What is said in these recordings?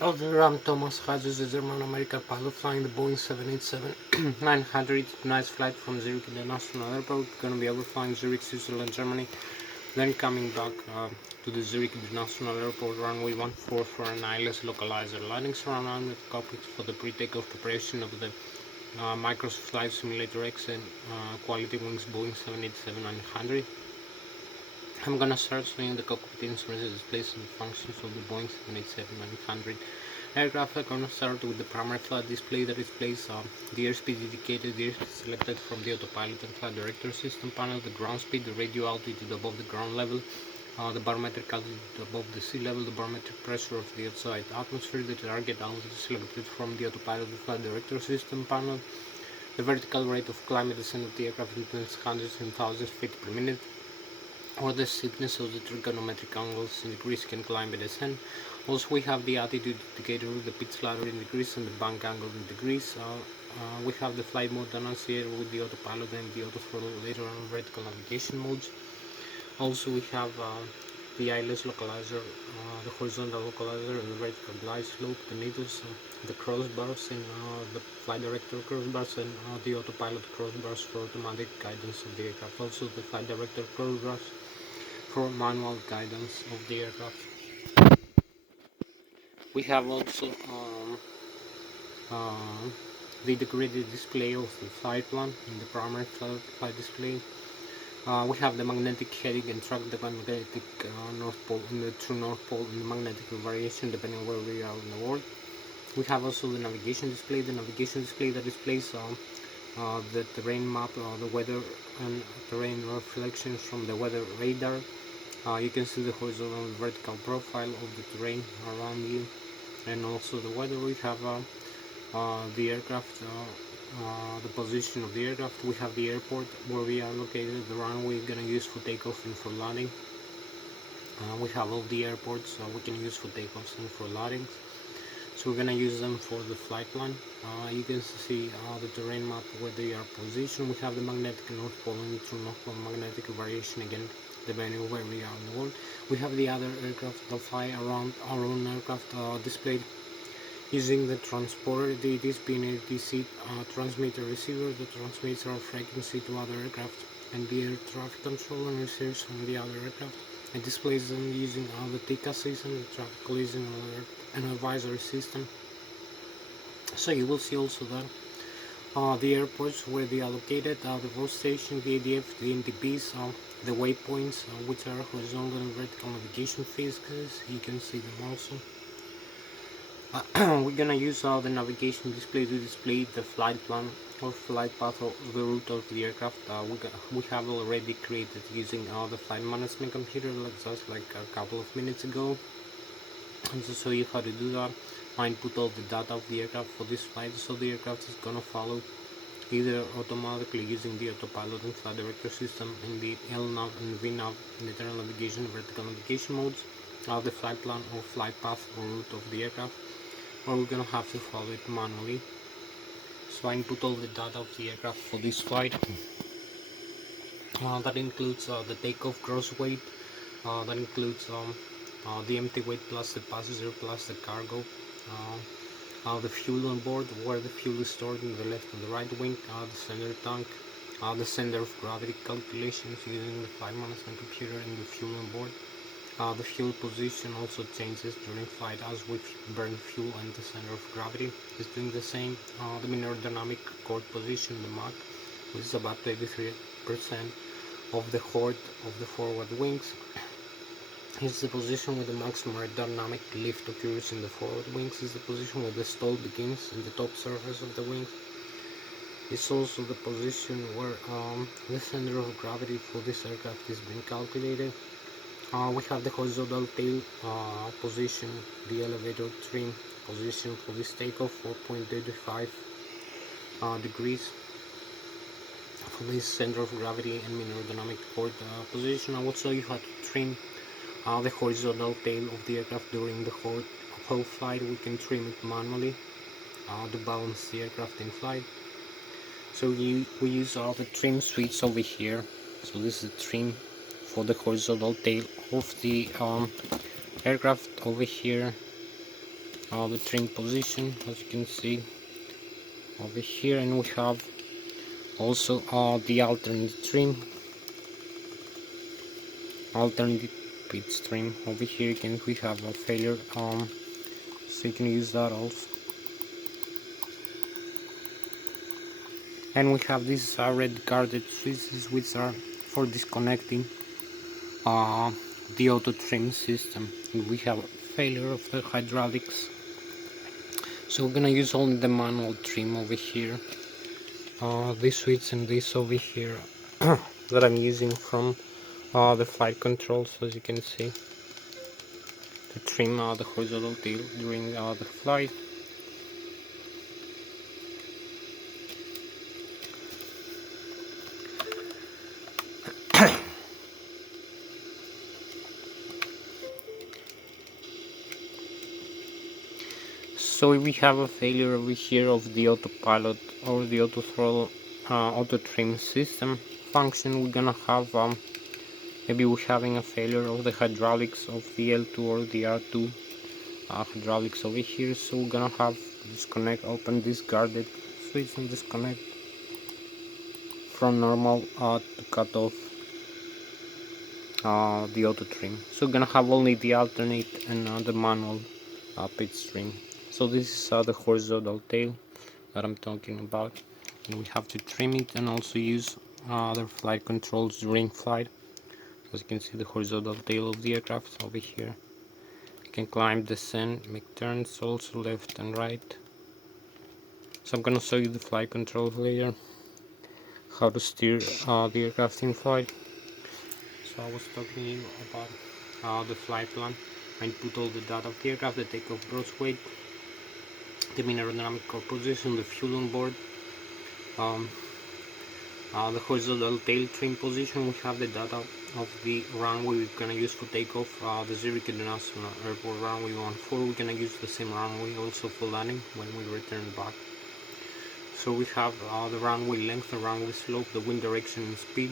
Elder Thomas Hatsios, a German-American pilot flying the Boeing 787-900. Nice flight from Zurich International Airport. Gonna be overflying Zurich, Switzerland, Germany. Then coming back to the Zurich International Airport, runway 14 for an ILS localizer. Landing surround with cockpit for the pre-takeoff preparation of the Microsoft Flight Simulator X and Quality Wings Boeing 787-900. I'm gonna start showing the cockpit instruments, displays and functions of the Boeing 787-900 aircraft. I'm gonna start with the primary flight display that displays the airspeed indicated, the airspeed selected from the autopilot and flight director system panel, the ground speed, the radio altitude above the ground level, the barometric altitude above the sea level, the barometric pressure of the outside atmosphere, the target altitude selected from the autopilot and flight director system panel, the vertical rate of climb and descent of the aircraft in hundreds and thousands feet per minute, or the steepness of the trigonometric angles in degrees can climb and descend. Also, we have the altitude indicator, the pitch ladder in degrees and the bank angle in degrees. We have the flight mode annunciator with the autopilot and the autothrottle later on vertical navigation modes. Also, we have the ILS localizer, the horizontal localizer and the vertical glide slope, the needles, the crossbars and the flight director crossbars and the autopilot crossbars for automatic guidance of the aircraft. Also, the flight director crossbars for manual guidance of the aircraft. We have also the integrated display of the flight plan in the primary flight display. We have the magnetic heading and track the magnetic North Pole and the true North Pole and the magnetic variation depending where we are in the world. We have also the navigation display, that displays the terrain map, the weather and terrain reflections from the weather radar. You can see the horizontal and vertical profile of the terrain around you, and also the weather. We have the aircraft, the position of the aircraft. We have the airport where we are located, the runway we're gonna use for takeoff and for landing. We have all the airports we can use for takeoffs and for landings. So we're gonna use them for the flight plan. You can see the terrain map where they are positioned. We have the magnetic North Pole and true North Pole magnetic variation again depending where we are in the world. We have the other aircraft that fly around our own aircraft displayed using the transporter, the DSP ATC transmitter receiver that transmits our frequency to other aircraft, and the air traffic control and receives from the other aircraft. It displays them using the TICA system, the traffic collision alert and advisory system. So you will see also that the airports where they are located, the road station, the ADF, the NTPs, the waypoints, which are horizontal and vertical navigation phases. You can see them also. We're gonna use the navigation display to display the flight plan or flight path or the route of the aircraft. We have already created using the flight management computer just like a couple of minutes ago. And to show you how to do that, I input all the data of the aircraft for this flight, so the aircraft is gonna follow either automatically using the autopilot and flight director system in the LNAV and VNAV lateral navigation vertical navigation modes, the flight plan or flight path or route of the aircraft, or we're gonna have to follow it manually. So I input all the data of the aircraft for this flight. That includes the takeoff gross weight, that includes the empty weight plus the passenger plus the cargo, the fuel on board, where the fuel is stored in the left and the right wing, the center tank, the center of gravity calculations using the flight management computer and the fuel on board. The fuel position also changes during flight as we burn fuel, and the center of gravity is doing the same. The minor dynamic chord position, the Mach, which is about 23% of the chord of the forward wings, is the position where the maximum aerodynamic lift occurs in the forward wings, is the position where the stall begins in the top surface of the wings. It's also the position where the center of gravity for this aircraft is being calculated. We have the horizontal tail position, the elevator trim position for this takeoff, 4.35 degrees for this center of gravity and minor dynamic chord position. I will show you how to trim the horizontal tail of the aircraft during the whole flight. We can trim it manually to balance the aircraft in flight. So we use all the trim switch over here. So this is the trim for the horizontal tail of the aircraft over here. the trim position, as you can see over here, and we have also the alternate pitch trim over here. Again, we have a failure, so you can use that also. And we have these red guarded switches, which are for disconnecting the auto trim system. And we have a failure of the hydraulics, so we're gonna use only the manual trim over here. This switch and this over here that I'm using from the flight controls, as you can see, to trim the horizontal tail during the flight. So we have a failure over here of the autopilot or the auto throttle auto trim system function. We're gonna have maybe we're having a failure of the hydraulics of the L2 or the R2 hydraulics over here. So we're gonna have disconnect, open this guarded switch and disconnect from normal to cut off the auto trim. So we're gonna have only the alternate and the manual pitch trim. So this is the horizontal tail that I'm talking about, and we have to trim it and also use the flight controls during flight. As you can see, the horizontal tail of the aircraft over here. You can climb, descend, make turns, also left and right. So I'm gonna show you the flight controls later, how to steer the aircraft in flight. So I was talking to you about the flight plan. I input all the data of the aircraft, the takeoff gross weight, the mean aerodynamic core position, the fuel on board, the horizontal tail trim position. We have the data of the runway we're gonna use for takeoff, the Zurich International Airport runway 14. We're gonna use the same runway also for landing when we return back. So we have the runway length, the runway slope, the wind direction and speed,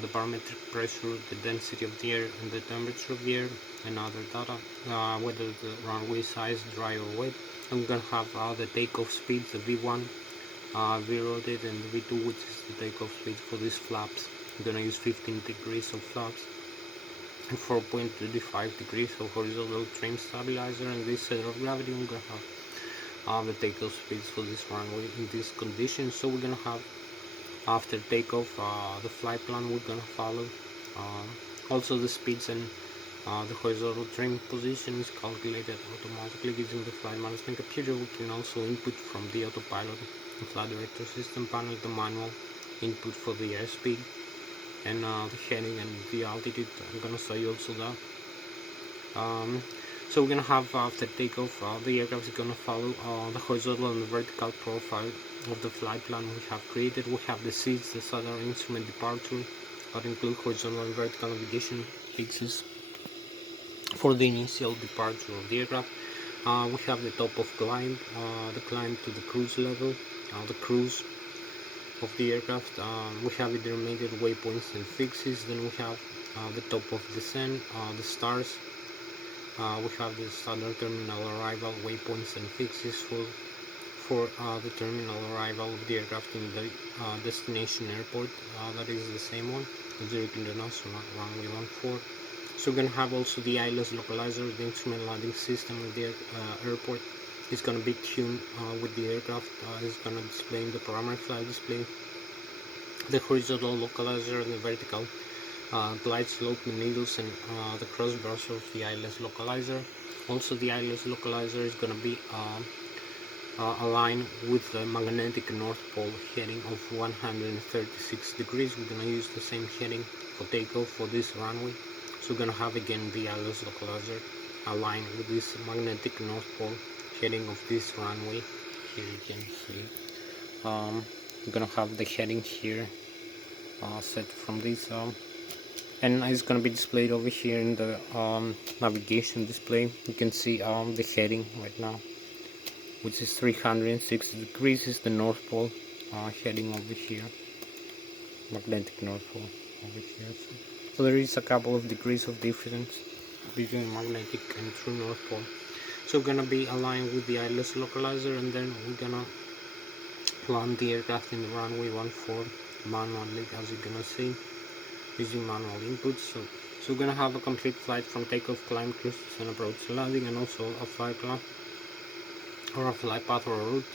the barometric pressure, the density of the air and the temperature of the air, and other data, whether the runway size, dry or wet. And we're gonna have the takeoff speed, the V1, V-rotate, and the V2, which is the takeoff speed for these flaps. We're gonna use 15 degrees of flaps and 4.25 degrees of horizontal trim stabilizer, and this center of gravity. We're gonna have the takeoff speeds for this runway in this condition. So we're gonna have, after takeoff, the flight plan we're gonna follow. Also the speeds and the horizontal trim position is calculated automatically using the flight management computer. We can also input from the autopilot and flight director system panel the manual input for the airspeed and the heading and the altitude. I'm gonna show you also that. So we're gonna have, after takeoff, the aircraft is gonna follow the horizontal and the vertical profile of the flight plan we have created. We have the seats, the standard instrument departure that include horizontal and vertical navigation fixes for the initial departure of the aircraft. We have the top of climb, the climb to the cruise level, the cruise of the aircraft. We have determined waypoints and fixes. Then we have the top of descent, the stars. We have the standard terminal arrival waypoints and fixes for the terminal arrival of the aircraft in the destination airport. That is the same one, the Zurich International runway 14. So we're gonna have also the Lszh localizer, the instrument landing system of the airport is gonna be tuned with the aircraft. It's gonna display the primary flight display, the horizontal localizer, the vertical glide slope, the needles, and the crossbars of the Lszh localizer. Also the Lszh localizer is gonna be aligned with the magnetic north pole heading of 136 degrees. We're gonna use the same heading for takeoff for this runway. So we're gonna have again the Lszh localizer aligned with this magnetic north pole heading of this runway. Here you can see. We're gonna have the heading here set from this, and it's gonna be displayed over here in the navigation display. You can see the heading right now, which is 360 degrees, is the North Pole heading over here, magnetic North Pole over here. So there is a couple of degrees of difference between magnetic and true North Pole. So gonna be aligned with the ILS localizer, and then we're gonna land the aircraft in the runway 14 manually, as you're gonna see, using manual inputs. So we're gonna have a complete flight from takeoff, climb, cruise, and approach to landing, and also a flight plan or a flight path or a route.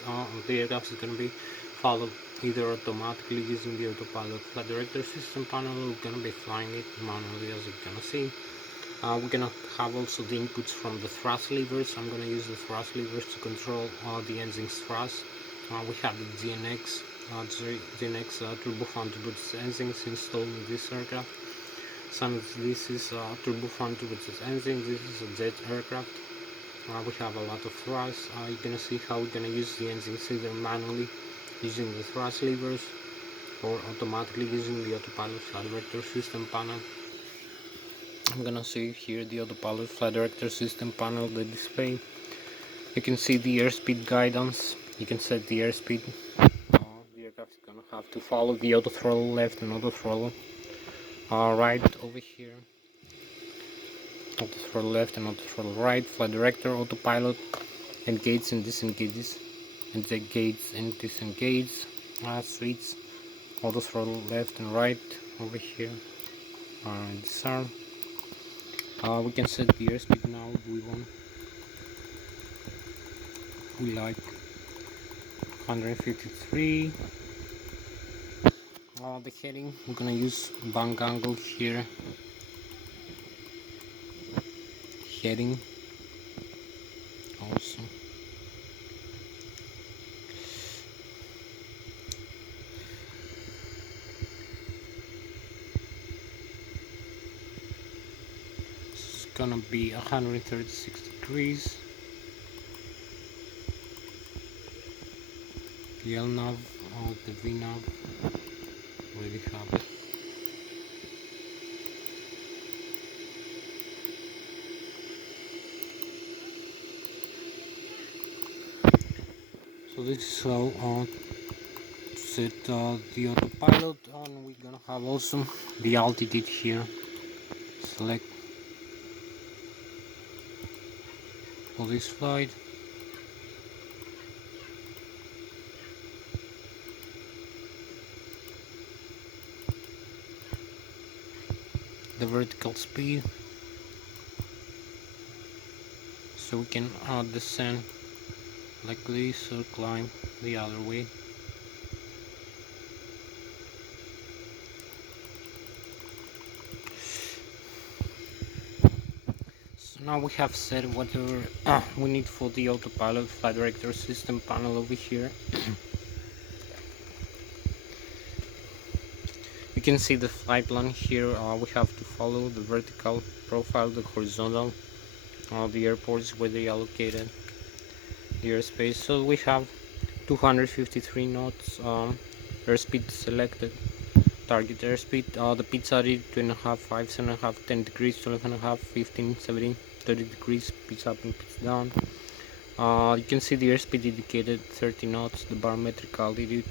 The aircraft is gonna be followed either automatically using the autopilot flight director system panel, or we're gonna be flying it manually, as you're gonna see. We're gonna have also the inputs from the thrust levers. I'm gonna use the thrust levers to control the engine's thrust. We have the GNX turbofan turbocharged engines installed in this aircraft. This is turbofan turbocharged engine. This is a jet aircraft. We have a lot of thrust. You're gonna see how we're gonna use the engines either manually using the thrust levers or automatically using the autopilot flight director system panel. I'm gonna see here the autopilot flight director system panel, the display. You can see the airspeed guidance. You can set the airspeed. The aircraft is gonna have to follow the auto throttle left and auto throttle right over here. Auto throttle left and auto throttle right. Flight director, autopilot, engage and disengage, engage and disengage. Switch, auto throttle left and right over here. Disarm. We can set the airspeed now if we want. We like 153. The heading, we're gonna use bank angle here. Heading also. It's gonna be 136 degrees. The L nav or the V nav, already have it. So this is how set the autopilot on. We're gonna have also the altitude here. Select for this flight. The vertical speed, so we can descend like this or climb the other way. So now we have set whatever we need for the autopilot flight director system panel over here. You can see the flight plan here. We have to follow the vertical profile, the horizontal, the airports where they allocated the airspace. So we have 253 knots, airspeed selected, target airspeed, the pitch attitude 2.5, 5, 7.5, 10 degrees, 12.5, 15, 17, 30 degrees, pitch up and pitch down. You can see the airspeed indicated 30 knots, the barometric altitude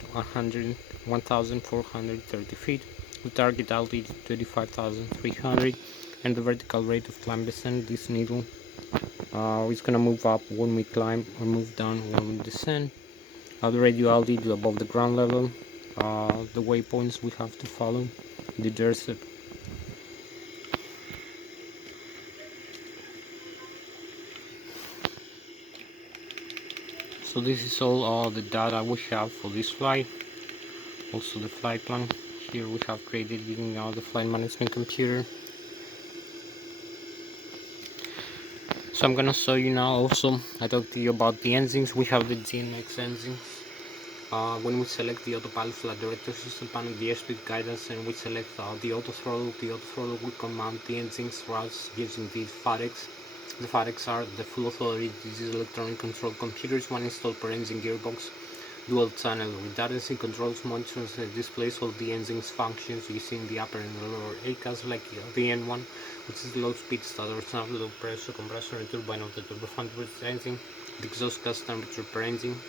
1,430 feet, the target altitude 25,300, and the vertical rate of climb descent. This needle is gonna move up when we climb or move down when we descend. The radio altitude above the ground level, the waypoints we have to follow, the intercept. So this is all the data we have for this flight. Also the flight plan here we have created using the flight management computer. So I'm gonna show you now also, I talked to you about the engines. We have the GNX engines. When we select the autopilot flight director system panel, the airspeed guidance, and we select the auto throttle will command the engine's routes using the FADEX. The FADEX are the full authority digital electronic control computers, one installed per engine gearbox, dual channel redundancy controls, monitors and displays all the engine's functions using the upper and lower ACAS, like the N1, which is low speed starter snap, low pressure compressor and turbine of the turbofan engine, the exhaust gas temperature per engine.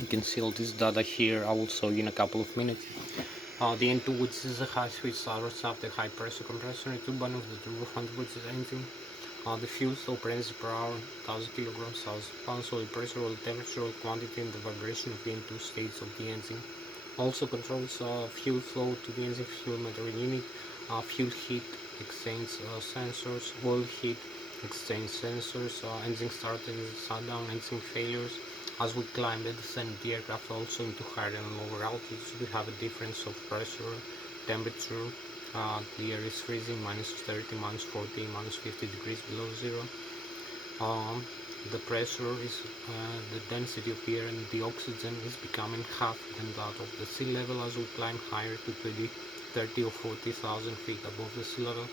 You can see all this data here. I will show you in a couple of minutes. The N2, which is a high speed starter snap, the high pressure compressor and turbine of the turbofan engine. The fuel flow parameters per hour, 1000 kilograms, 1000 pounds, oil pressure, oil temperature, oil quantity, and the vibration of the two states of the engine. Also controls fuel flow to the engine fuel meter unit, fuel heat exchange sensors, oil heat exchange sensors, engine start, engine shutdown, engine failures. As we climb and descend the aircraft also into higher and lower altitudes, we have a difference of pressure, temperature. The air is freezing, minus 30, minus 40, minus 50 degrees below zero. The pressure is the density of the air and the oxygen is becoming half than that of the sea level as we climb higher to 20, 30 or 40,000 feet above the sea level.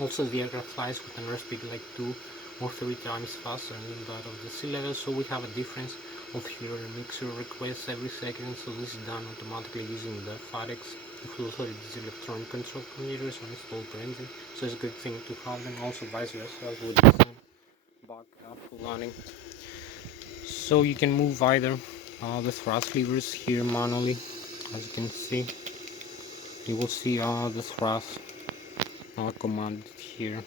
Also, the aircraft flies with an airspeed like 2 or 3 times faster than that of the sea level, so we have a difference of fuel and mixture requests every second. So this is done automatically using the FAREX. Also, these electronic control meters are installed per engine, so it's a good thing to have them. Also, vice versa with the back after landing. So you can move either the thrust levers here manually, as you can see. You will see the thrust commanded here.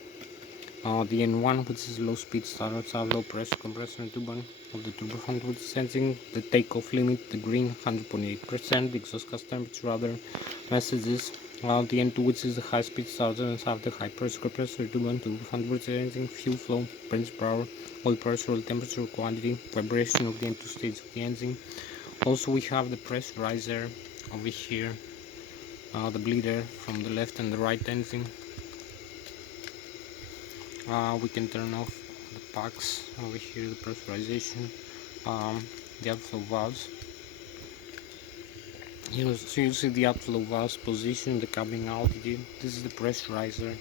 The N1, which is low speed startups, have low pressure compressor and turbine of the turbofan, which is sensing the takeoff limit, the green 100.8%, the exhaust gas temperature, other messages. The N2, which is the high speed startups, have the high pressure compressor, turbine, turbofan, which is sensing fuel flow, parameters per hour, oil pressure, oil temperature, quantity, vibration of the N2 states of the engine. Also, we have the pressurizer over here, the bleeder from the left and the right engine. We can turn off the packs over here, the pressurization, the outflow valves. So you see the outflow valves position, the cabin altitude. This is the pressurizer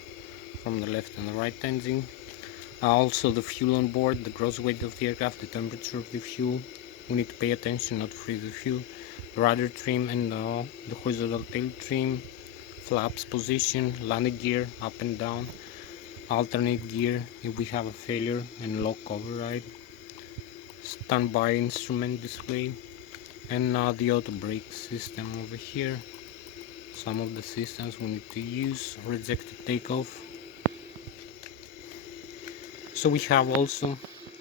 from the left and the right engine. Also the fuel on board, the gross weight of the aircraft, the temperature of the fuel. We need to pay attention not to freeze the fuel. The rudder trim and the horizontal tail trim, flaps position, landing gear up and down, alternate gear if we have a failure, and lock override, standby instrument display, and the auto brake system over here. Some of the systems we need to use, rejected takeoff. So we have also,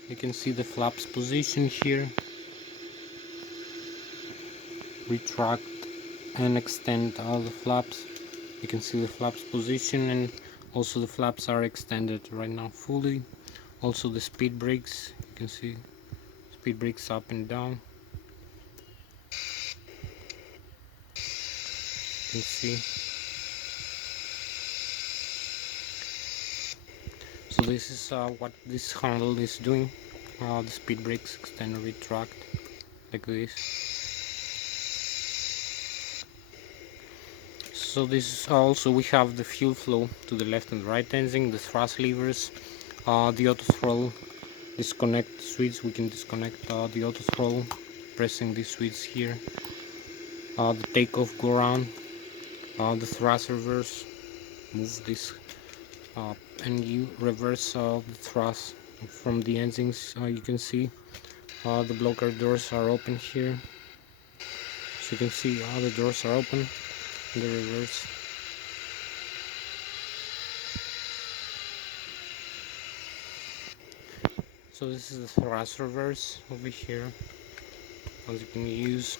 you can see the flaps position here, retract and extend all the flaps. You can see the flaps position, and also the flaps are extended right now fully. Also the speed brakes, you can see speed brakes up and down. You can see. So this is what this handle is doing. The speed brakes extend and retract like this. So this is also, we have the fuel flow to the left and right engine, the thrust levers, the auto throttle disconnect switch. We can disconnect the auto throttle pressing this switch here. The takeoff go around, the thrust reverse, move this and you reverse the thrust from the engines. You can see the blocker doors are open here, so you can see the doors are open, the reverse. So this is the thrust reverse over here, as you can use.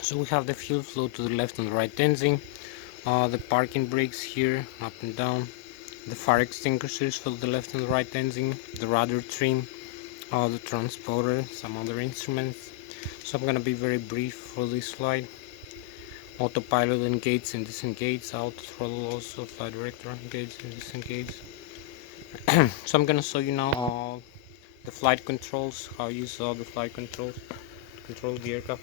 So we have the fuel flow to the left and right engine, the parking brakes here up and down, the fire extinguishers for the left and right engine, the rudder trim, the transponder, some other instruments. So I'm gonna be very brief for this flight. Autopilot engage and disengage, auto throttle also, flight director engage and disengage. So I'm gonna show you now the flight controls, how you use the flight controls to control the aircraft.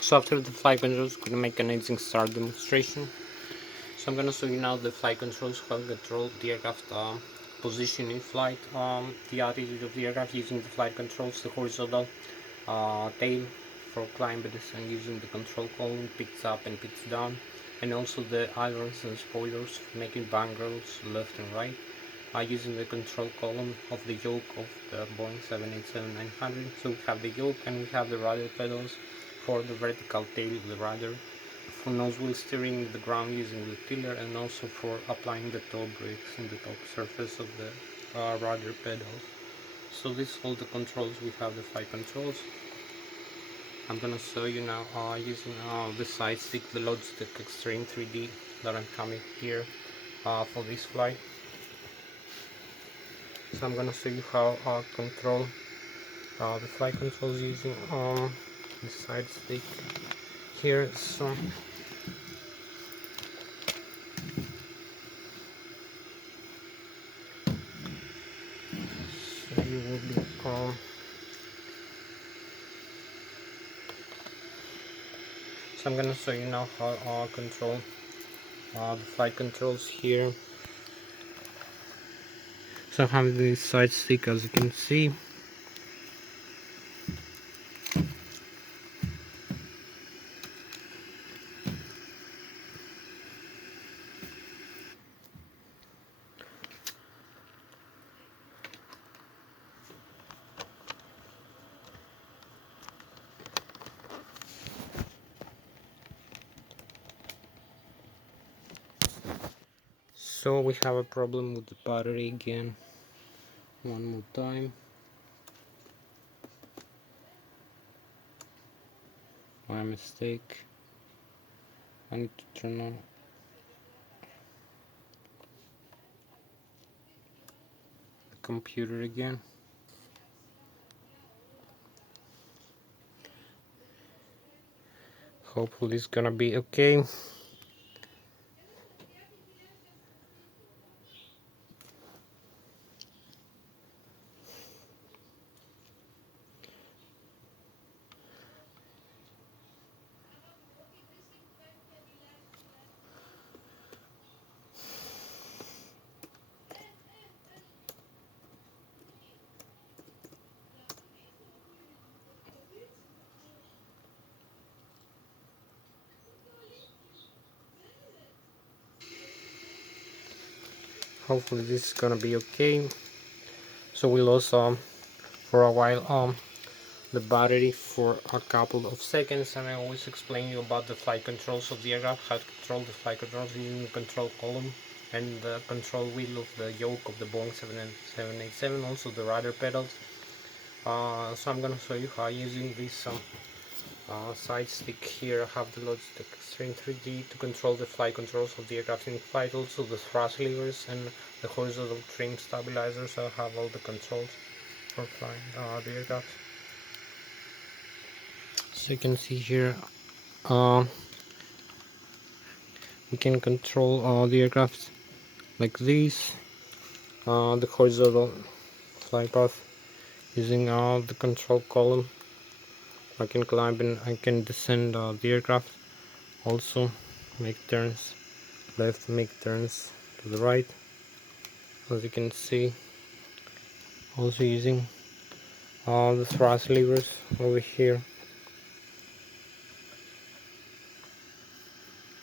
So after the flight controls, I'm gonna make an engine start demonstration. So I'm gonna show you now the flight controls, how to control the aircraft position in flight, the attitude of the aircraft using the flight controls, the horizontal tail for climb and descent using the control column, picks up and picks down, and also the irons and spoilers making bang rolls left and right, using the control column of the yoke of the Boeing 787-900. So we have the yoke and we have the rudder pedals, for the vertical tail of the rudder, for nose wheel steering the ground using the tiller, and also for applying the toe brakes in the top surface of the rudder pedals. So this is all the controls. We have the 5 controls. I'm gonna show you now using the side stick, the Logitech Extreme 3D that I'm coming here for this flight. So I'm gonna show you how I control the flight controls using the side stick here. So you will be so I'm gonna show you now how I control the flight controls here. So I have the side stick, as you can see. So we have a problem with the battery again. One more time. My mistake. I need to turn on the computer again. Hopefully it's gonna be okay. Hopefully this is gonna be okay. So we lost for a while the battery for a couple of seconds, and I always explain you about the flight controls of the aircraft, how to control the flight controls using the control column and the control wheel of the yoke of the Boeing 787, also the rudder pedals. So I'm gonna show you how using this side stick here. I have the Logitech Extreme 3D to control the flight controls of the aircraft in flight, also the thrust levers and the horizontal trim stabilizers. So I have all the controls for flying the aircraft. So you can see here we can control the aircraft like this, the horizontal flight path using the control column. I can climb and I can descend the aircraft, also make turns left, make turns to the right, as you can see, also using the thrust levers over here.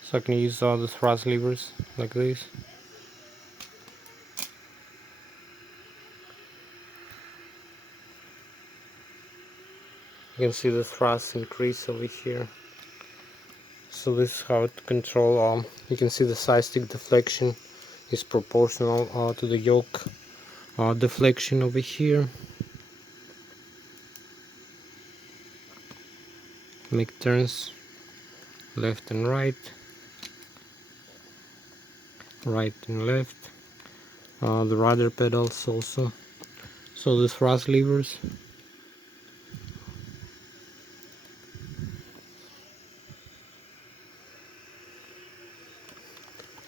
So I can use the thrust levers like this. You can see the thrust increase over here. So this is how to control. You can see the side stick deflection is proportional to the yoke deflection over here. Make turns left and right, right and left. The rudder pedals also. So the thrust levers.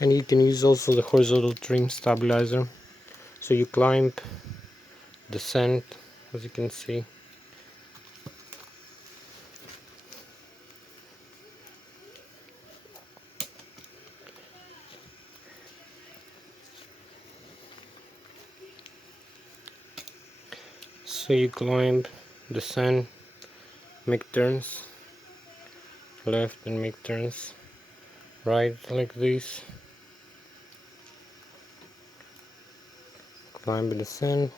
And you can use also the horizontal trim stabilizer. So you climb, descend, as you can see. So you climb, descend, make turns left and make turns right like this. Climb and descend,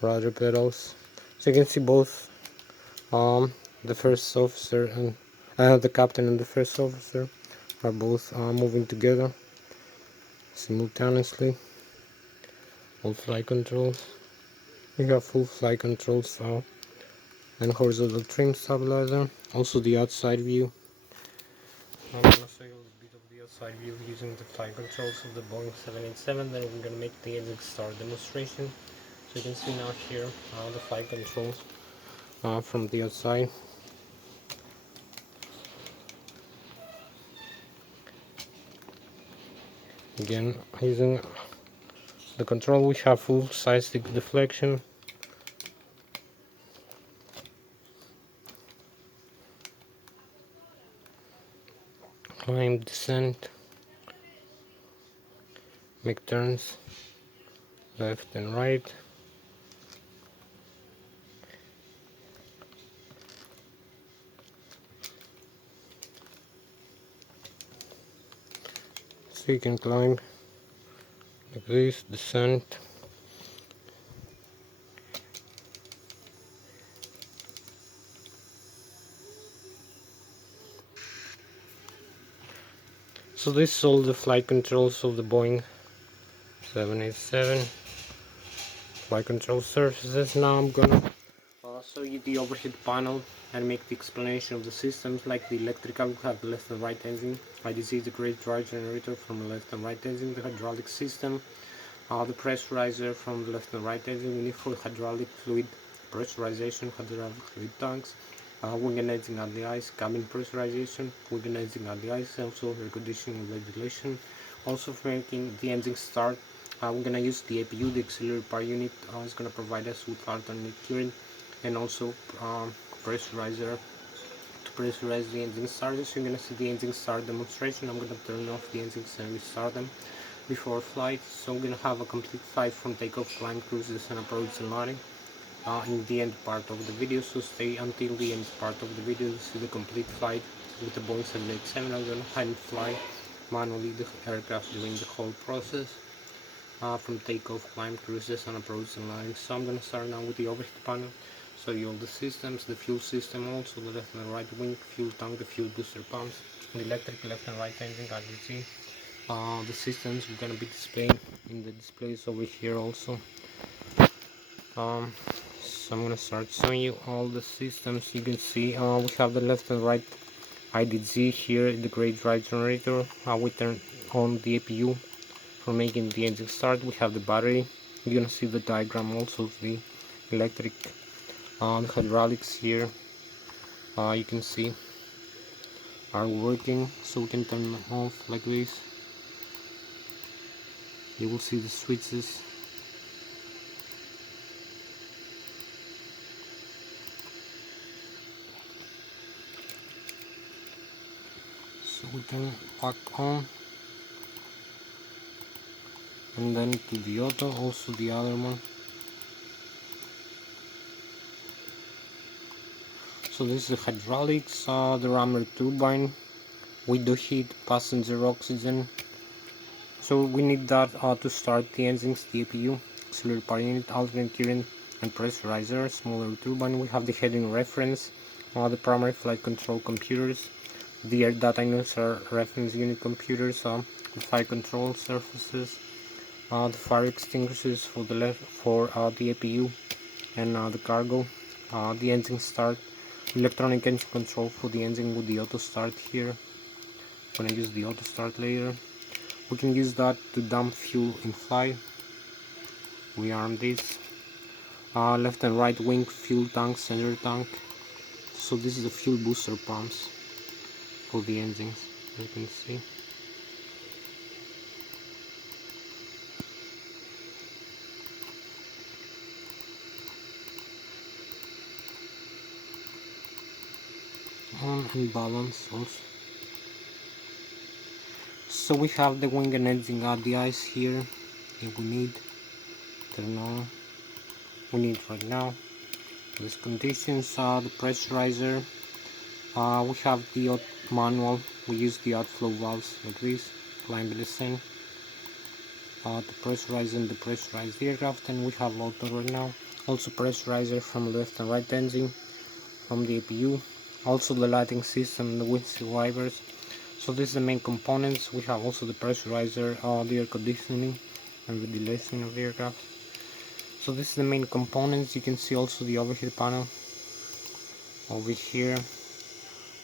rudder pedals. So you can see both the first officer and the captain and the first officer are both moving together simultaneously. All flight controls. We have full flight controls and horizontal trim stabilizer. Also the outside view. I'm gonna show you a little bit of the outside view using the flight controls of the Boeing 787. Then we're gonna make the engine start demonstration. So you can see now here the flight controls from the outside. Again, using the control, we have full side stick deflection. Climb, descent, make turns left and right. So you can climb like this, descent. So this is all the flight controls of the Boeing 787 flight control surfaces. Now I'm gonna show you the overhead panel and make the explanation of the systems. Like the electrical, we have the left and right engine. IDC is the great drive generator from the left and right engine. The hydraulic system, the pressurizer from the left and right engine. We need for hydraulic fluid pressurization, hydraulic fluid tanks. Wing and engine at the ice, cabin pressurization, wing and engine at the ice, also air conditioning and ventilation. Also for making the engine start, we're gonna use the APU, the auxiliary power unit. It's gonna provide us with alternate current and also pressurizer to pressurize the engine starters. So you're gonna see the engine start demonstration. I'm gonna turn off the engines and restart them before flight. So we're gonna have a complete flight from takeoff, climb, cruise, descent, approach, and landing. In the end part of the video, so stay until the end part of the video to see the complete flight with the Boeing 787. I'm gonna hand fly manually the aircraft during the whole process from takeoff, climb, cruise, descent, approach, and landing. So I'm gonna start now with the overhead panel. So you all the systems, the fuel system, also the left and right wing, fuel tank, the fuel booster pumps, the electric left and right engine, as you see. The systems we're gonna be displaying in the displays over here also. So I'm gonna start showing you all the systems. You can see we have the left and right IDZ here, the great drive generator. We turn on the APU for making the engine start. We have the battery. You're gonna see the diagram also of the electric the hydraulics here. You can see are working, so we can turn them off like this. You will see the switches. So we can back on and then to the auto, also the other one. So this is the hydraulics, the rammer turbine, window heat, passenger oxygen. So we need that to start the engines, the APU, auxiliary power unit, alternate current, and pressurizer, smaller turbine. We have the heading reference, the primary flight control computers, the air data user reference unit computers, the flight control surfaces, the fire extinguishers for the the APU and the cargo, the engine start, electronic engine control for the engine with the auto start here. I'm gonna use the auto start later. We can use that to dump fuel in flight. We arm this. Left and right wing fuel tank, center tank. So this is the fuel booster pumps for the engines, you can see. On and balance also. So we have the wing and engine at the ice here. If we need, turn on. We need right now. These conditions are the pressurizer. We have the manual. We use the outflow valves like this. Climb and descent. To pressurize and depressurize the aircraft, and we have auto right now. Also pressurizer from left and right engine, from the APU, Also the lighting system, the windshield wipers. So this is the main components. We have also the pressurizer, the air conditioning, and the delisting of the aircraft. So this is the main components. You can see also the overhead panel over here,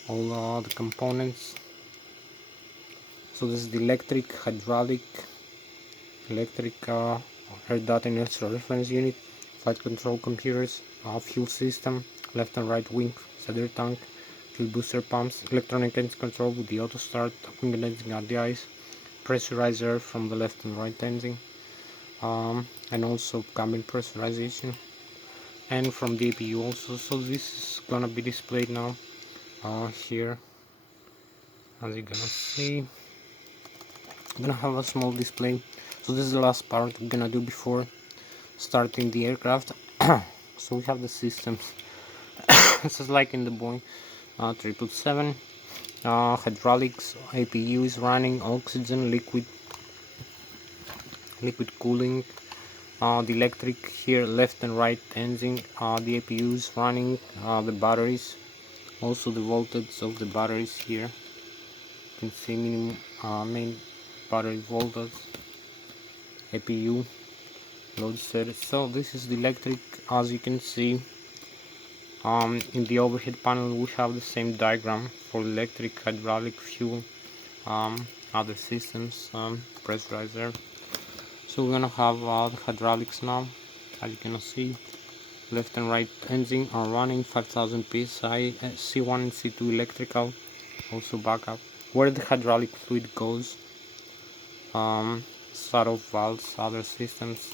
all the components. So this is the electric, hydraulic, air data and inertial reference unit, flight control computers, fuel system, left and right wing, center tank, fuel booster pumps, electronic engine control with the auto start, wing engine RDIs, pressurizer from the left and right engine, and also cabin pressurization, and from the APU also. So this is gonna be displayed now here, as you're gonna see. I'm gonna have a small display. So this is the last part we're gonna do before starting the aircraft. So we have the systems. This is like in the Boeing 777. Hydraulics, APU is running, oxygen, liquid cooling, the electric here, left and right engine, the APU is running, the batteries, also the voltage of the batteries here. You can see minimum main battery voltage, APU, load set. So this is the electric. As you can see, in the overhead panel we have the same diagram for electric, hydraulic, fuel, other systems, pressurizer. So we're gonna have the hydraulics now. As you can see, left and right engine are running, 5000 psi, C1 and C2 electrical, also backup. Where the hydraulic fluid goes, start off valves, other systems.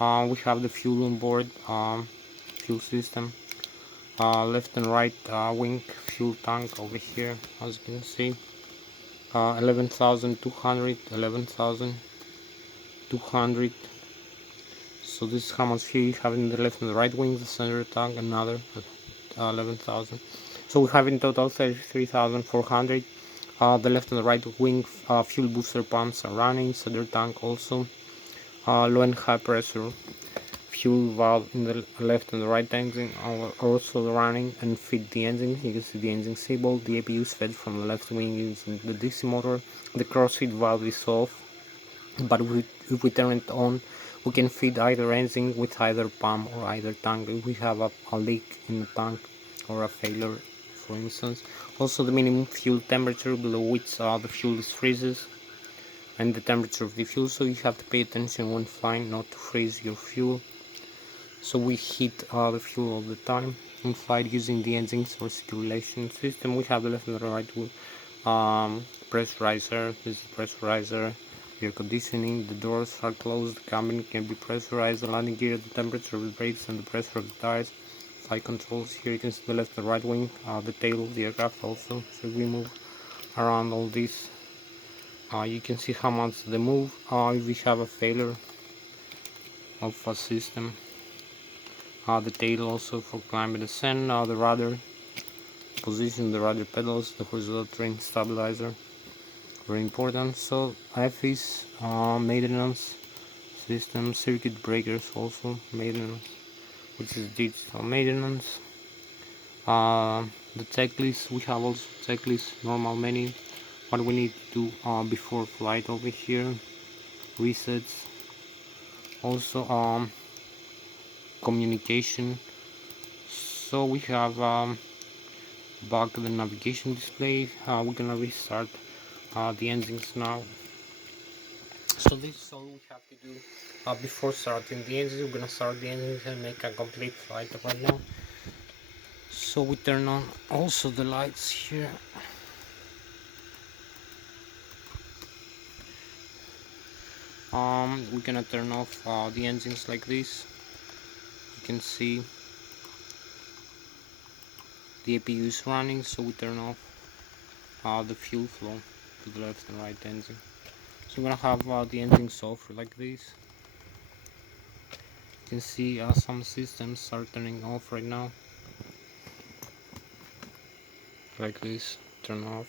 We have the fuel on board, fuel system, left and right wing fuel tank over here, as you can see, 11,200, 11,200. So this is how much fuel you have in the left and the right wing, the center tank, another 11,000. So we have in total 33,400. The left and the right wing fuel booster pumps are running, center tank also, low and high pressure fuel valve in the left and the right engine are also running and feed the engine. You can see the engine symbol. The APU is fed from the left wing using the DC motor. The crossfeed valve is off, but if we turn it on, we can feed either engine with either pump or either tank if we have a leak in the tank or a failure, for instance. Also the minimum fuel temperature below which the fuel is freezes, and the temperature of the fuel, so you have to pay attention when flying not to freeze your fuel. So we heat the fuel all the time in flight using the engines or circulation system. We have the left and the right pressurizer. This is pressurizer, air conditioning. The doors are closed, the cabin can be pressurized, the landing gear, the temperature of the brakes and the pressure of the tires. Flight controls, here you can see the left and right wing, the tail of the aircraft also. So we move around all this. You can see how much they move if we have a failure of a system. The tail also for climb and descent, the rudder position, the rudder pedals, the horizontal train stabilizer, very important. So F is maintenance system, circuit breakers also maintenance, which is digital maintenance. The checklist, we have also checklist, normal menu, what we need to do before flight over here, resets, also communication. So we have back the navigation display. We're gonna restart the engines now. So this is all we have to do before starting the engines. We're gonna start the engines and make a complete flight right now. So we turn on also the lights here. We're gonna turn off the engines like this. You can see the APU is running, so we turn off the fuel flow to the left and right engine. So we're gonna have the engines off like this. You can see some systems are turning off right now, like this, turn off.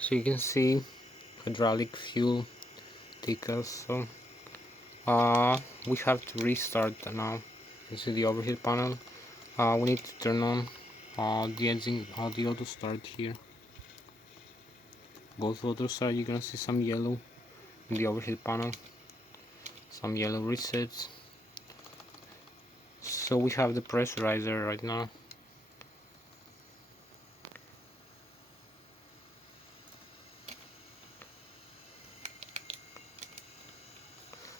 So you can see hydraulic fuel take us. So we have to restart now You see the overhead panel. We need to turn on the engine, the auto start here. Both auto start, you're gonna see some yellow in the overhead panel, some yellow resets. So we have the pressurizer right now.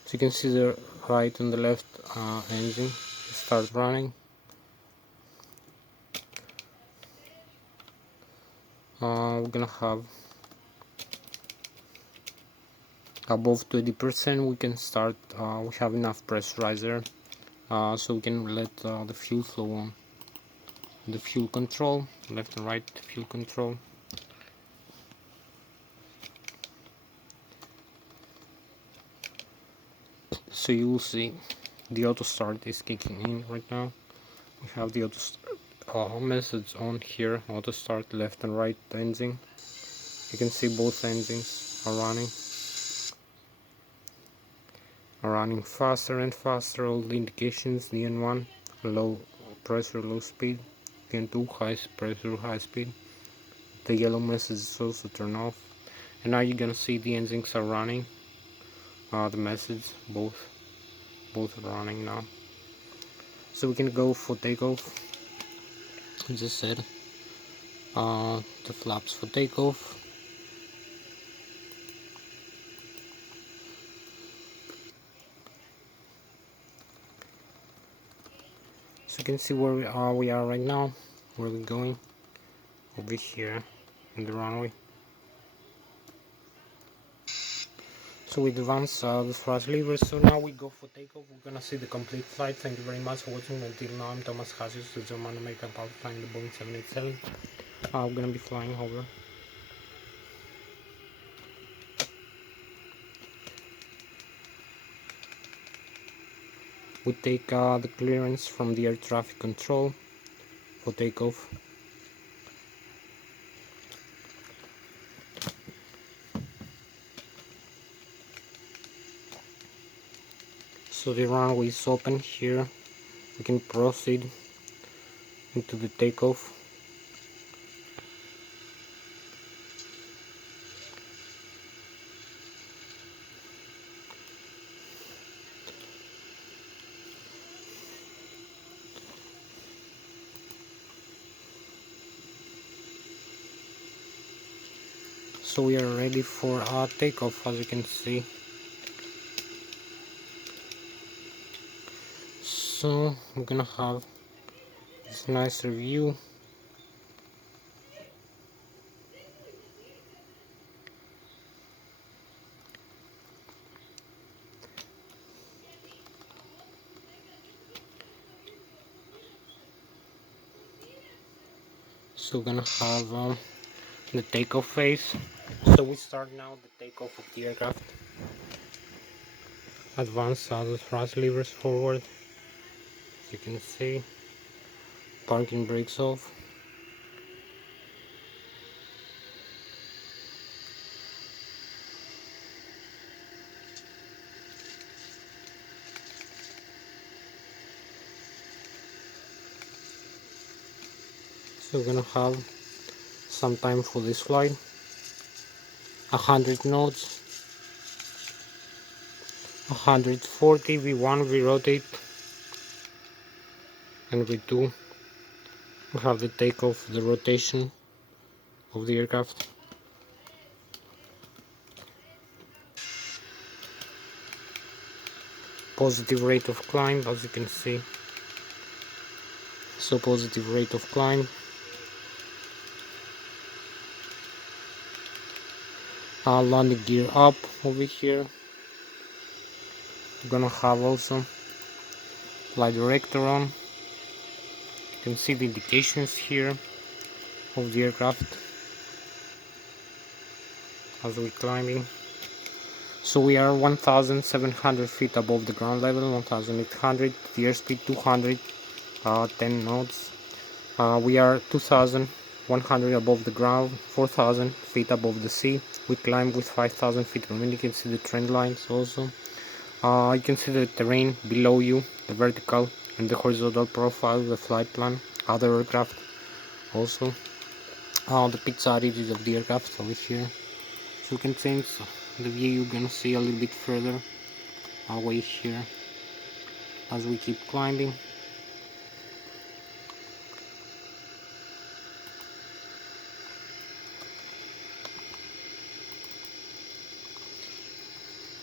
So you can see the right and the left engine start running. We're gonna have above 20%. We can start. We have enough pressurizer, so we can let the fuel flow on. The fuel control, left and right fuel control. So you will see the auto start is kicking in right now. We have the auto start message on here. Auto start left and right engine. You can see both engines are running faster and faster. All the indications: DN1 low pressure, low speed; DN2 high pressure, high speed. The yellow message is also turned off, and now you're gonna see the engines are running. The message both are running now. So we can go for takeoff. As I said, the flaps for takeoff. So you can see where we are right now, where we're going, over here in the runway. So we advance the thrust levers. So now we go for takeoff. We're gonna see the complete flight. Thank you very much for watching. Until now, I'm Thomas Hatsios, the German American pilot flying the Boeing 787. We're gonna be flying over. We take the clearance from the air traffic control for takeoff. So the runway is open here. We can proceed into the takeoff. So we are ready for takeoff, as you can see. So we're gonna have this nice review. So we're gonna have the takeoff phase. So we start now the takeoff of the aircraft. Advance the thrust levers forward. As you can see, parking brakes off. So we're gonna have some time for this flight. 100 knots, 140 V1, we rotate, and V2. We have the takeoff, the rotation of the aircraft. Positive rate of climb, as you can see. So positive rate of climb. Landing gear up over here. We're gonna have also flight director on. You can see the indications here of the aircraft as we're climbing. So we are 1,700 feet above the ground level, 1,800, the airspeed 210 knots. We are 2,100 above the ground, 4,000 feet above the sea. We climb with 5,000 feet per minute. You can see the trend lines also. You can see the terrain below you, the vertical and the horizontal profile, the flight plan, other aircraft also. The pizza is of the aircraft over here. So you can change the view. You're gonna see a little bit further away here as we keep climbing.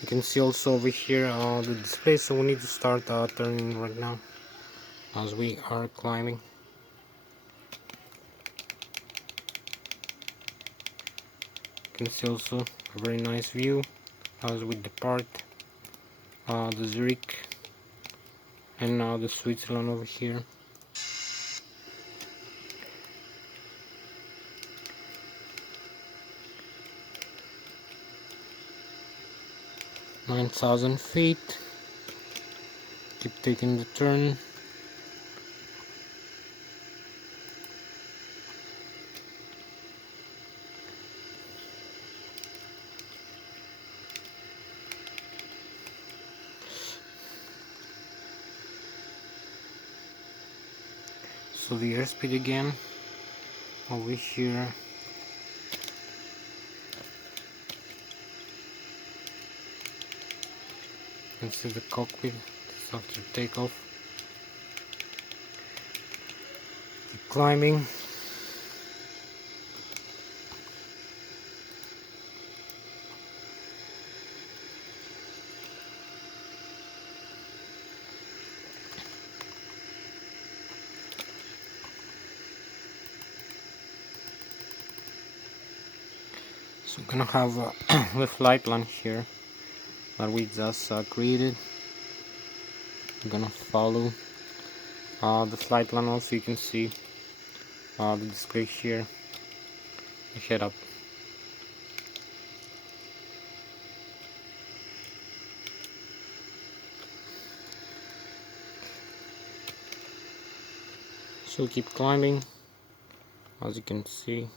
You can see also over here the display, so we need to start turning right now as we are climbing. You can see also a very nice view as we depart the Zurich and now the Switzerland over here. "9,000 feet. Keep taking the turn. So the airspeed again over here. You can see the cockpit after takeoff. Keep climbing. So we're gonna have the flight plan here that we just created. I'm gonna follow the flight plan. Also you can see the display here, the head up. So keep climbing. As you can see,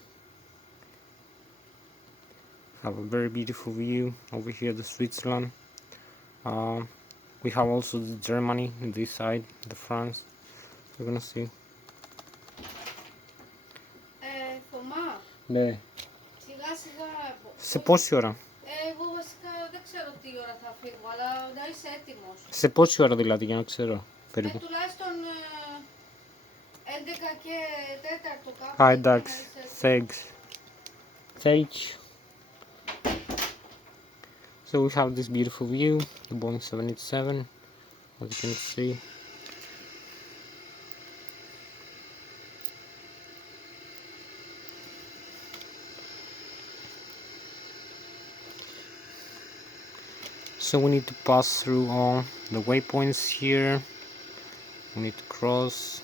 have a very beautiful view over here, the Switzerland. We have also the Germany on this side, the France. We're gonna see. Θωμά, Ναι. σιγά σιγά. Σε πόση ώρα? Εγώ βασικά δεν ξέρω τι ώρα θα φύγω, αλλά να είσαι έτοιμος. Σε πόση ώρα δηλαδή, για να ξέρω περίπου? Τουλάχιστον 11 και 4 κάπου. Εντάξει, thanks. Thanks. So we have this beautiful view, the Boeing 787, as you can see. So we need to pass through all the waypoints here. We need to cross.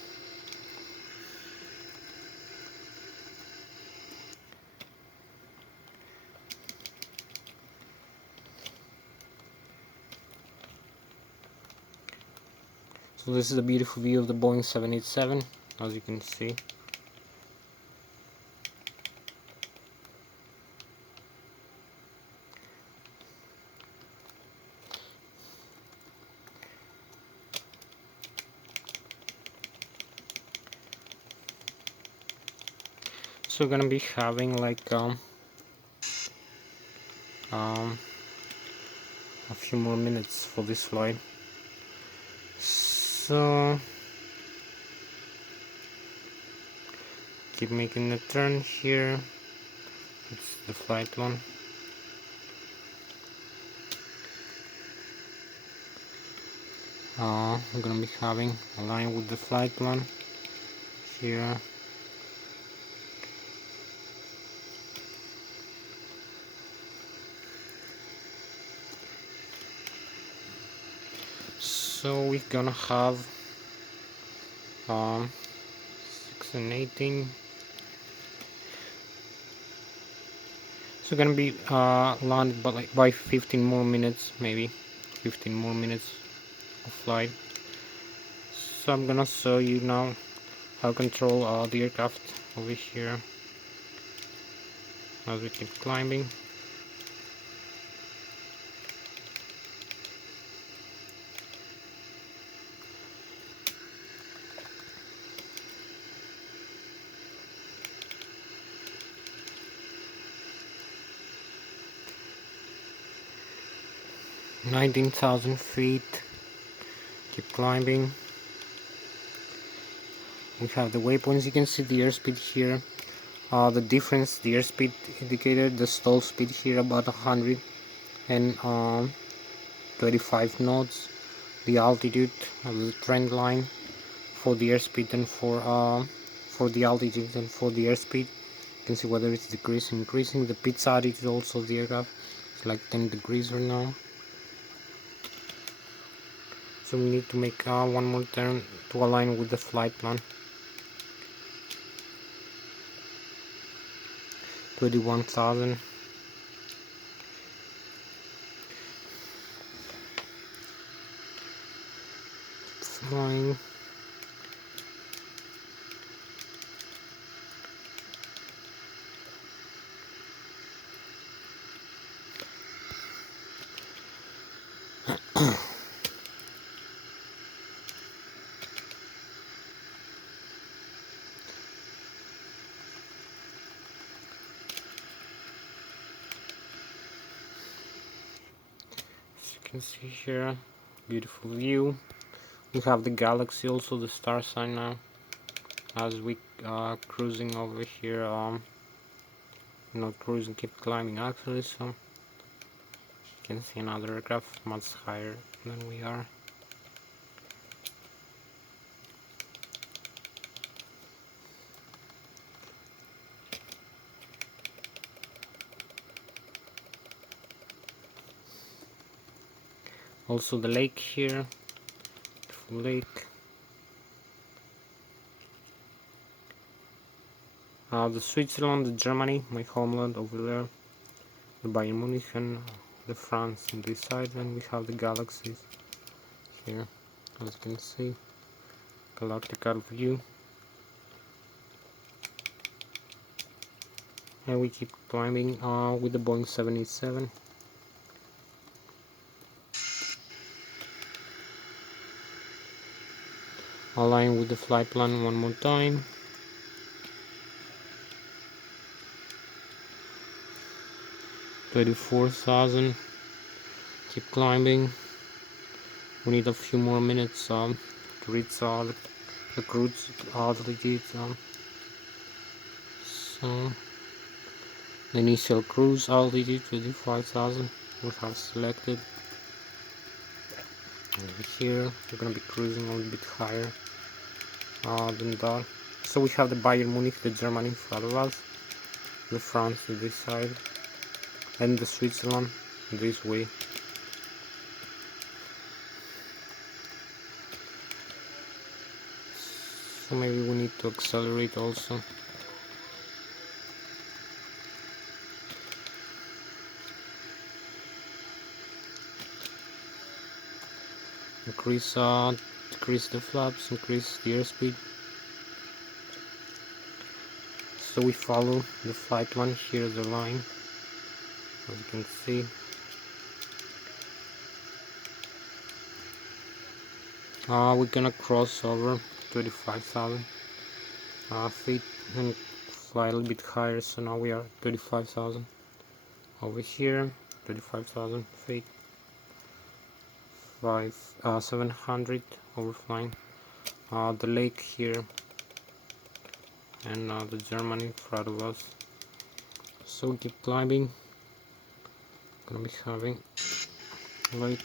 So this is a beautiful view of the Boeing 787, as you can see. So we're gonna be having like a few more minutes for this flight. So keep making the turn here. It's the flight one. We're gonna be having a line with the flight plan here. So we're gonna have 6 and 18. So gonna be landed by 15 more minutes, maybe 15 more minutes of flight. So I'm gonna show you now how to control the aircraft over here as we keep climbing. 19,000 feet. Keep climbing. We have the waypoints. You can see the airspeed here. The difference, the airspeed indicator, the stall speed here about 125 knots. The altitude of the trend line for the airspeed and for the altitude and for the airspeed. You can see whether it's decreasing, increasing. The pitch altitude also of the aircraft. It's like 10 degrees right now. So we need to make one more turn to align with the flight plan. 21,000. Flying. As you can see here, beautiful view. We have the galaxy, also the star sign now. As we cruising over here, not cruising, keep climbing actually. So you can see another aircraft much higher than we are. Also the lake here, beautiful lake. The Switzerland, the Germany, my homeland over there. The Bayern Munich and the France on this side, and we have the galaxies here, as you can see, galactical view. And we keep climbing with the Boeing 787. Align with the flight plan one more time. $34,000. Keep climbing. We need a few more minutes to reach the cruise altitude. So the initial cruise altitude 25,000 we have selected. Over here we're gonna be cruising a little bit higher than that. So we have the Bayern Munich, the Germany in front of us, the France to this side, and the Switzerland this way. So maybe we need to accelerate also. Decrease the flaps, increase the airspeed. So we follow the flight plan, here the line, as you can see. We're gonna cross over 25,000 feet and fly a little bit higher, so now we are 35,000 over here, 35,000 feet, 700 overflying the lake here, and the Germany in front of us. So we keep climbing. Gonna be having like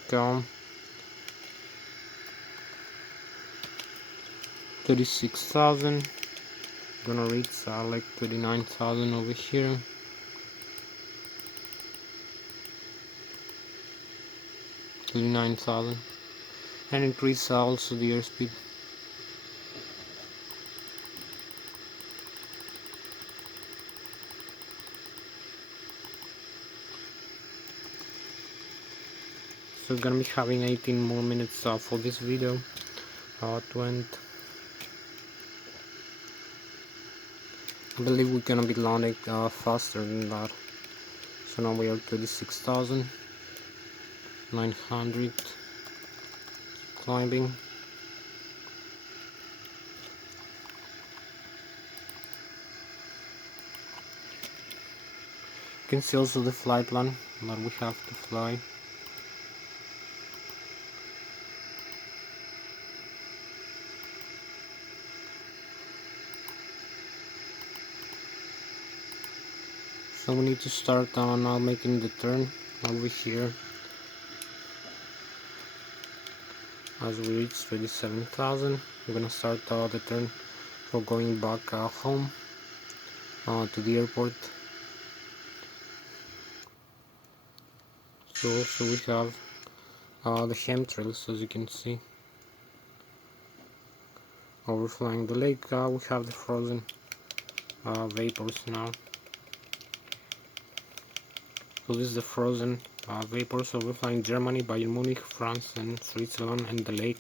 36,000. Gonna reach like 39,000 over here. $39,000, and increase also the airspeed. So we're gonna be having 18 more minutes for this video to end. I believe we're gonna be landing faster than that. So now we are 36,900 climbing. You can see also the flight plan that we have to fly. So we need to start now making the turn over here as we reach 27,000. We're gonna start the turn for going back home to the airport. So also we have the chemtrails, as you can see, overflying the lake. We have the frozen vapors now. So this is the frozen vapors overflying Germany, Bayern Munich, France and Switzerland, and the lake,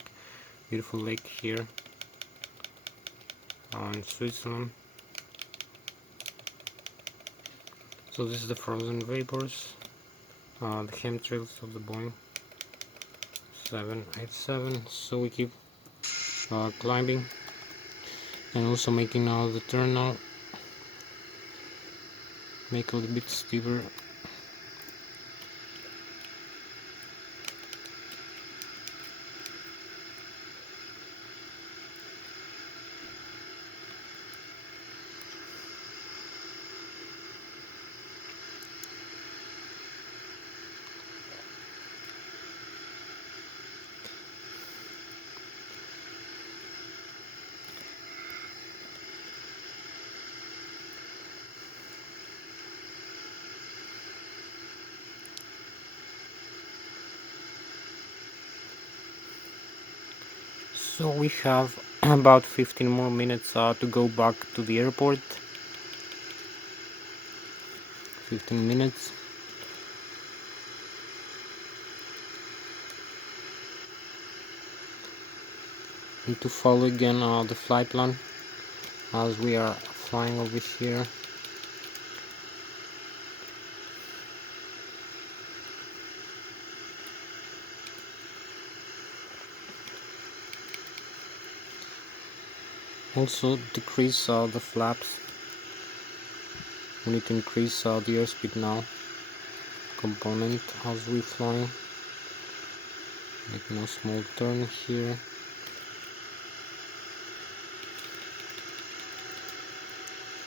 beautiful lake here in Switzerland. So this is the frozen vapors, the chemtrails of the Boeing 787. So we keep climbing and also making now the turn now, make a little bit steeper. So we have about 15 more minutes to go back to the airport. 15 minutes. Need to follow again the flight plan as we are flying over here. Also decrease the flaps. We need to increase the airspeed now component as we fly. Making a small turn here.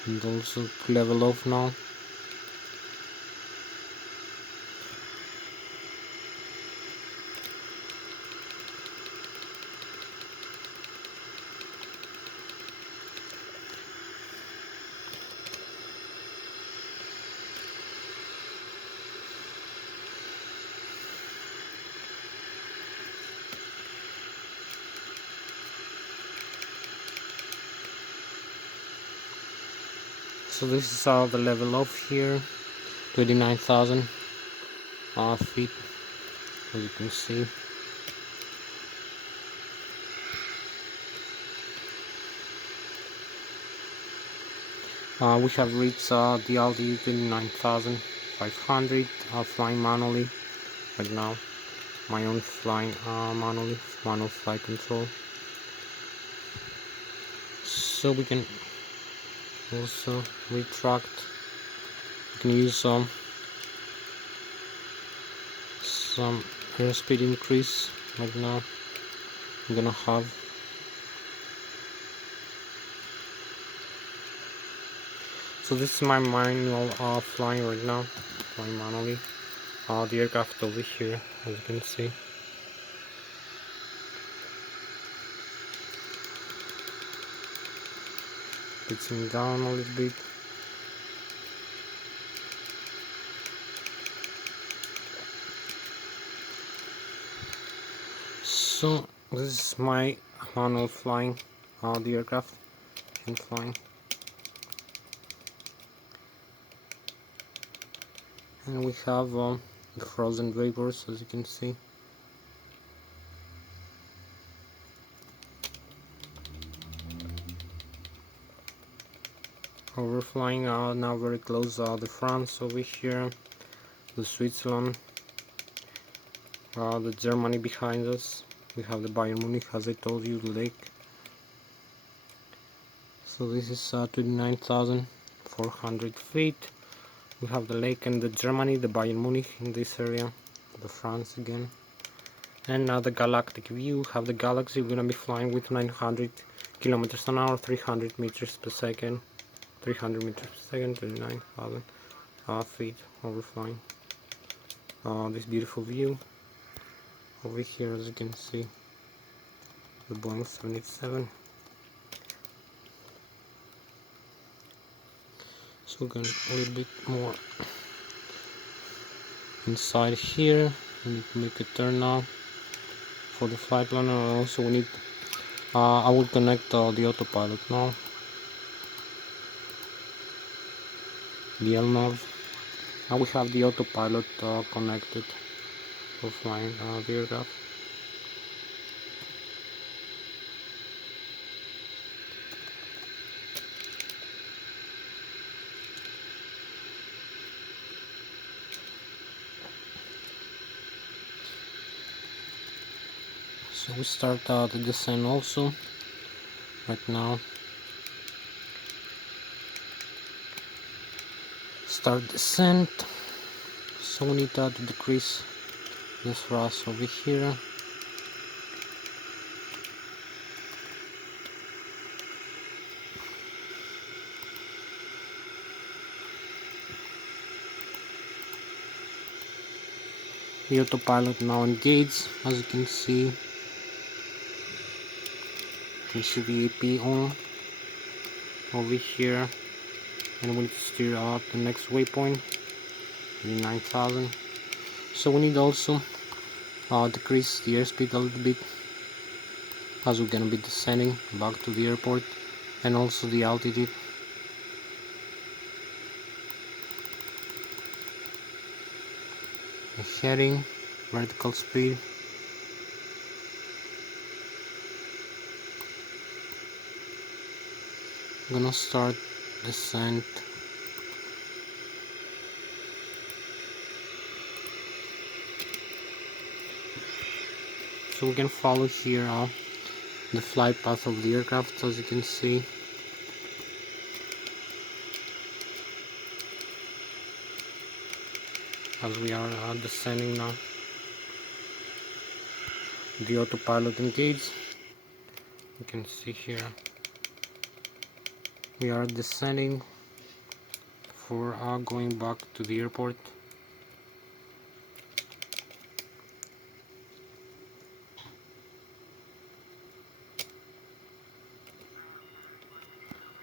And also level off now. So this is the level off here, 29,000 feet, as you can see. We have reached the altitude 29,500, flying manually right now. My own flying manually, manual flight control. So we can also retract. You can use some airspeed increase. Right now I'm gonna have so this is my manual flying right now, flying manually. The aircraft over here, as you can see. Pitching down a little bit. So this is my manual flying the aircraft and flying. And we have the frozen vapors, as you can see. We're flying now very close the France over here, the Switzerland, the Germany behind us. We have the Bayern Munich, as I told you, the lake. So this is 29,400 feet. We have the lake and the Germany, the Bayern Munich in this area, the France again. And now the galactic view. Have the galaxy. We're gonna be flying with 900 kilometers an hour, 300 meters per second. 300 meters per second, 29,000 feet overflying this beautiful view. Over here, as you can see, the Boeing 787. So we're going a little bit more inside here. We need to make a turn now for the flight planner. Also we need I will connect the autopilot now, the LNAV. Now we have the autopilot connected for flying the aircraft. So we start the descent also right now. Start descent. So we need to decrease the thrust over here. The autopilot now engaged, as you can see. You see the AP on over here, and we need to steer out the next waypoint, 9,000. So we need also decrease the airspeed a little bit as we're gonna be descending back to the airport, and also the altitude. The heading, vertical speed. I'm gonna start descent. So we can follow here the flight path of the aircraft, as you can see. As we are descending now. The autopilot engaged. You can see here we are descending for going back to the airport.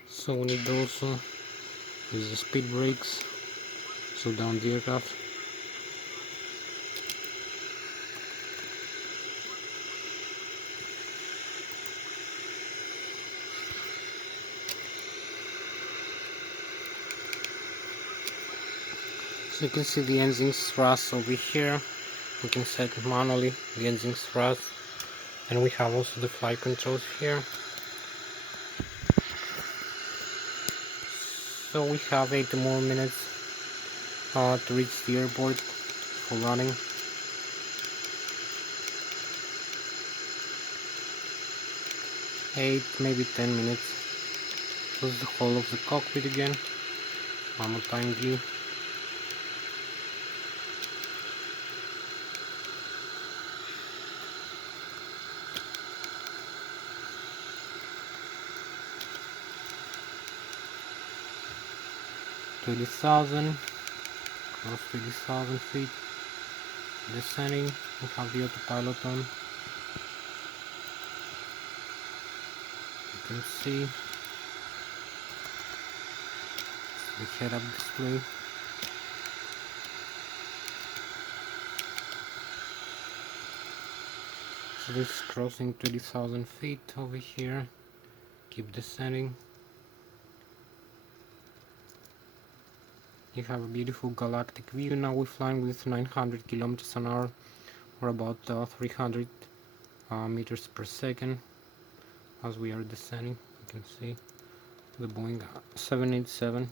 So we need also use the speed brakes, slow down the aircraft. So you can see the engine's thrust over here. We can set manually the engine's thrust, and we have also the flight controls here. So we have 80 more minutes to reach the airport for running. Maybe 10 minutes. This is the whole of the cockpit again. One more time view. $20,000, close to 20,000 feet. Descending, we have the autopilot on. You can see the head-up display. So this is crossing 20,000 feet over here. Keep descending. You have a beautiful galactic view. Now we're flying with 900 kilometers an hour, or about 300 meters per second. As we are descending, you can see the Boeing 787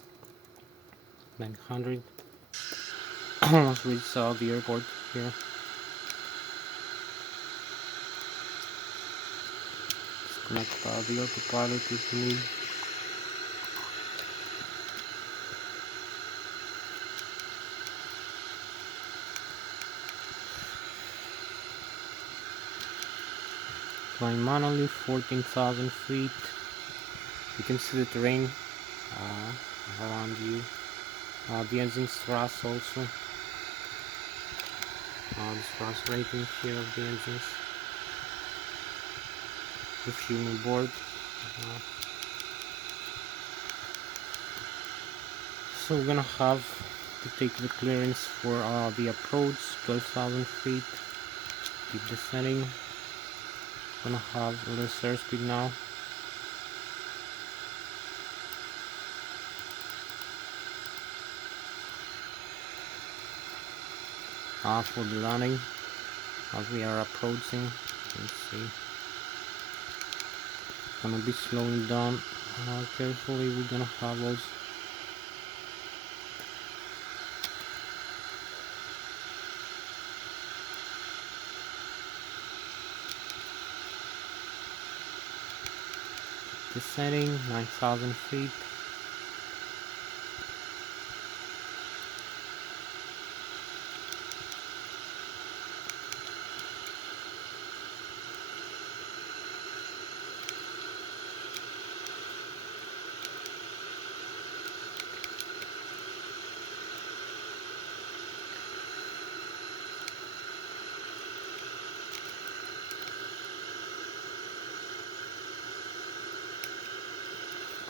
900. Almost reached the airport here. Let's connect the autopilot with me. Flying manually, 14,000 feet. You can see the terrain around you The engine's thrust also. The thrust rating here of the engines. The fuel board. So we're gonna have to take the clearance for the approach, 12,000 feet. Keep descending. Gonna have less airspeed now. For the landing, as we are approaching, let's see. Gonna be slowing down carefully. We're gonna have also descending 9,000 feet.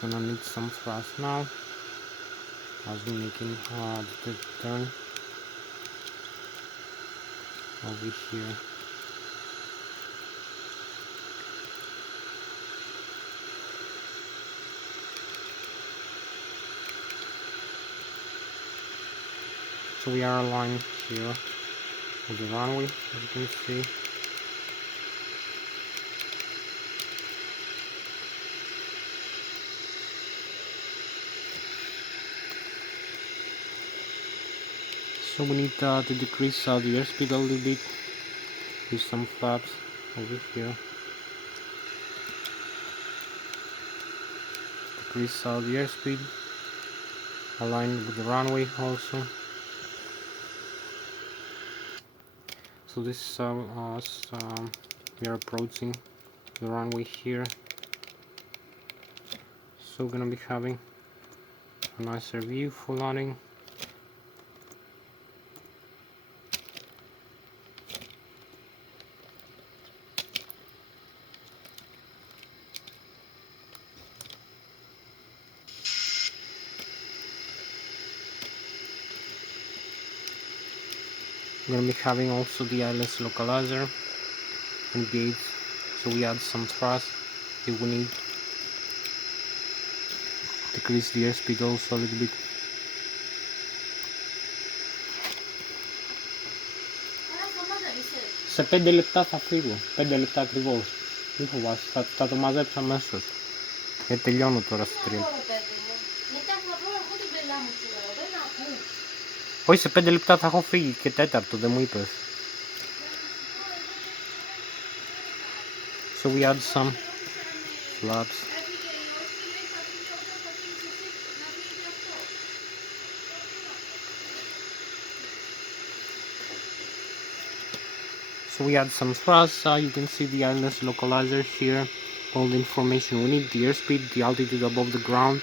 Gonna need some thrust now as we're making the turn over here. So we are aligned here with the runway, as you can see. So we need to decrease the airspeed a little bit. Use some flaps over here. Decrease the airspeed. Align with the runway also. So this is us. We are approaching the runway here. So we're gonna be having a nicer view for landing. We're gonna be having also the Lszh localizer engaged, so we add some thrust if we need. Decrease the airspeed also a little bit. Σε 5 λεπτά θα φύγω, 5 λεπτά ακριβώς. Μην φοβάσαι, θα το μαζέψω αμέσως. Τελειώνω τώρα στο 3. Όχι, σε 5 λεπτά θα έχω φύγει και 4, δεν μου είπες. So we add some flaps. So we add some thrust. You can see the Lszh localizer here. All the information we need: the airspeed, the altitude above the ground,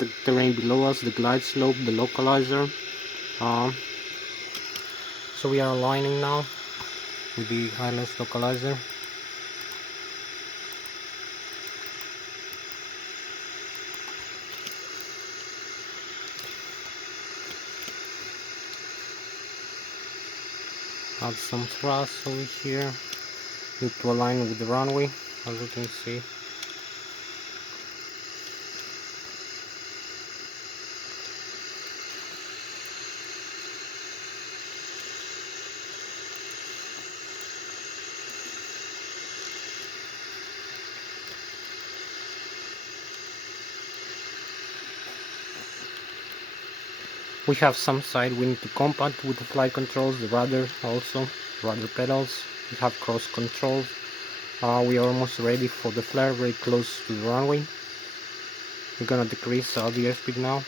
the terrain below us, the glide slope, the localizer. So we are aligning now with the Lszh localizer. Add some thrust over here. Need to align with the runway, as you can see. We have some side we need to compact with the flight controls, the rudder also, rudder pedals. We have cross controls. We are almost ready for the flare, very close to the runway. We're gonna decrease the airspeed now.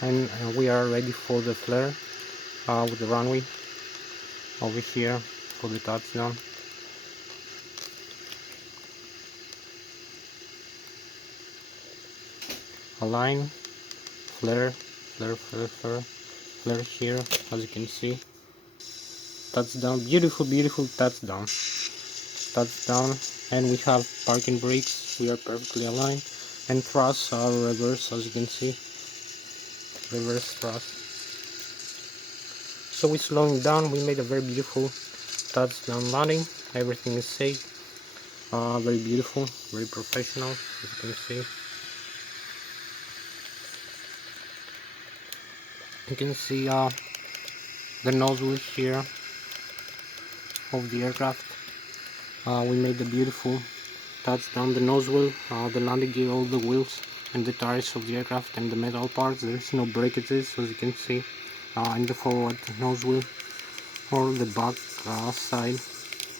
And we are ready for the flare with the runway over here for the touchdown. align, flare, flare, flare, flare, flare here, as you can see. Touchdown, beautiful, beautiful touchdown. Touchdown, and we have parking brakes. We are perfectly aligned, and thrust are reverse, as you can see. Reverse thrust. So we're slowing down. We made a very beautiful touchdown landing. Everything is safe. Very beautiful, very professional, as you can see. You can see the nozzle here of the aircraft. We made a beautiful touchdown. The nozzle, the landing gear, all the wheels and the tires of the aircraft and the metal parts. There is no breakages, as you can see, in the forward nozzle or the back side,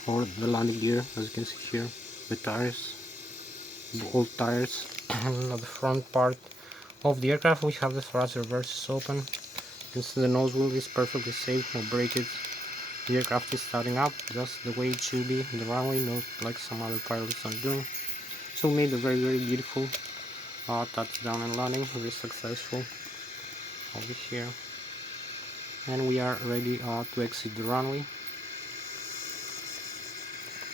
or the landing gear, as you can see here. The tires, old tires. On the front part of the aircraft, we have the thrust reverses open. You can see the nozzle is perfectly safe, no breakage. The aircraft is starting up just the way it should be in the runway, not like some other pilots are doing. So we made a very, very beautiful touchdown and landing, very successful over here. And we are ready to exit the runway.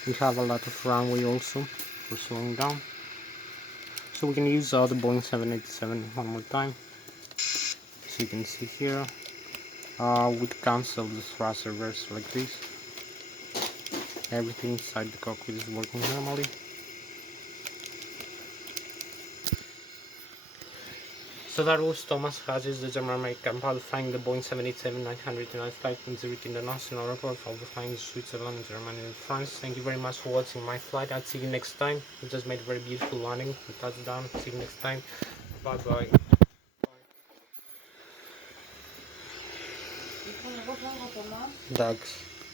We have a lot of runway also for slowing down. So we can use the Boeing 787 one more time. So you can see here, we cancel the thrust reverse like this. Everything inside the cockpit is working normally. So that was Thomas Hatsios, the German-American pilot flying the Boeing 787-900 flight from Zurich International Airport, overflying Switzerland, Germany and France. Thank you very much for watching my flight. I'll see you next time. We just made a very beautiful landing and touchdown. See you next time. Bye bye. Λοιπόν, εγώ φεύγω από εμάς. Ducks.